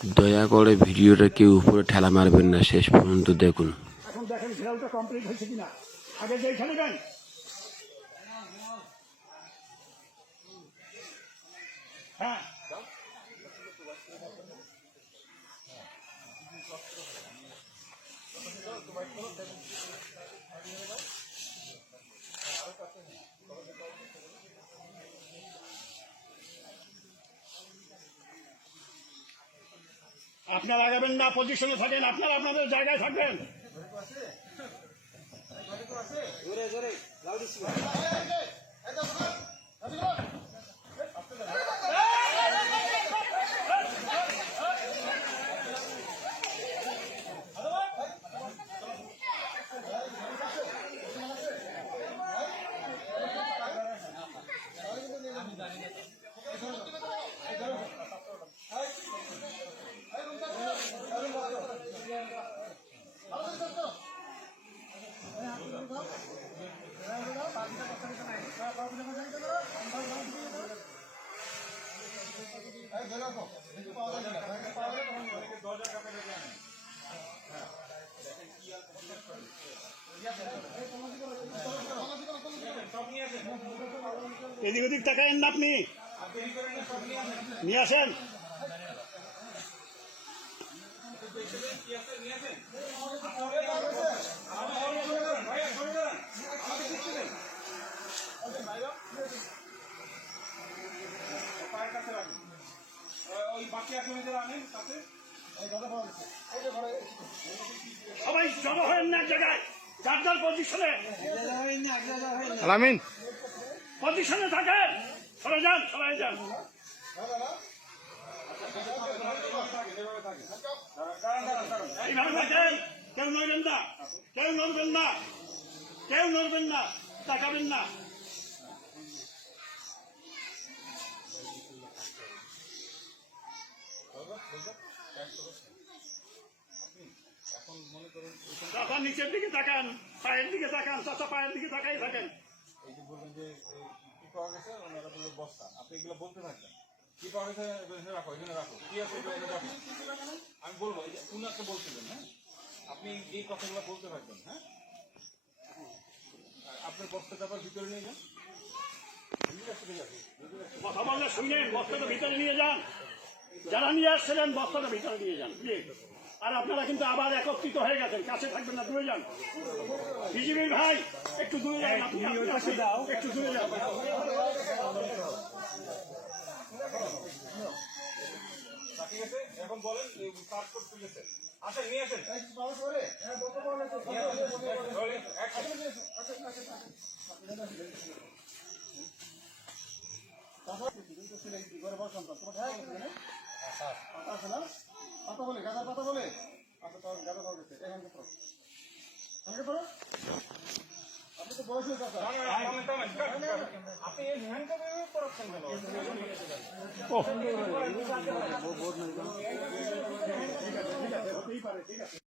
দয়া করে ভিডিওটা কেউ উপরে ঠেলা মারবেন না, শেষ পর্যন্ত দেখুন। এখন দেখেন ঘেরাওটা কমপ্লিট হয়েছে কিনা। আগে যেখানে যান হ্যাঁ আপনারা আগাবেন না, পজিশনে থাকেন, আপনারা আপনাদের জায়গায় থাকবেন। এদিক ওদিক তাকায়েন না, আপনি নিয়ে আসেন। সবাই জড়ো হয়েন না এক জায়গায়, যার যার পজিশনে আলামিন পজিশনে থাকেন। সরে যান, সবাই যান। এইভাবে থাকেন, কেউ নড়বেন না, কেউ নড়বেন না, কেউ নড়বেন না, তাকাবেন না। চাচা নিচের দিকে তাকান, পায়ের দিকে তাকান, চাচা পায়ের দিকে তাকাই থাকেন। এই যে বলবেন যে কি পাওয়া গেছে, ওনারা বলবে বস্তা, আপনি এগুলো বলতে থাকবেন। কি পাওয়া গেছে এখানে রাখো, এখানে রাখো, কি আছে এখানে রাখো। আমি বলবো, এই যে কোন একটা বলছিলেন, হ্যাঁ, আপনি এই কথাগুলো বলতে থাকবেন। হ্যাঁ, আপনার বস্তাটা আবার ভিতরে নিয়ে যান। কথা বললে শুনেন, বস্তাটা ভিতরে নিয়ে যান। যারা নিয়ে আসছিলেন বস্তাটা ভিতরে নিয়ে যান। আর আপনারা কিন্তু আবার একত্রিত হয়ে গেছেন, কাছে থাকবেন না, দূরে যান। বিজিবির ভাই একটু দূরে যান, আপনি একটু দূরে যান। ঠিক আছে, এখন বলেন পাসপোর্ট তুলেছে, আসেন নিয়ে আসেন। পাতা বলে গাঁদার পাতা বলে আচ্ছা তো গাঁদা পাওয়া গেছে এখান থেকে আপনি তো বয়স হয়েছে আপনি এই হ্যান্ডটা পড়াচ্ছেন কেন?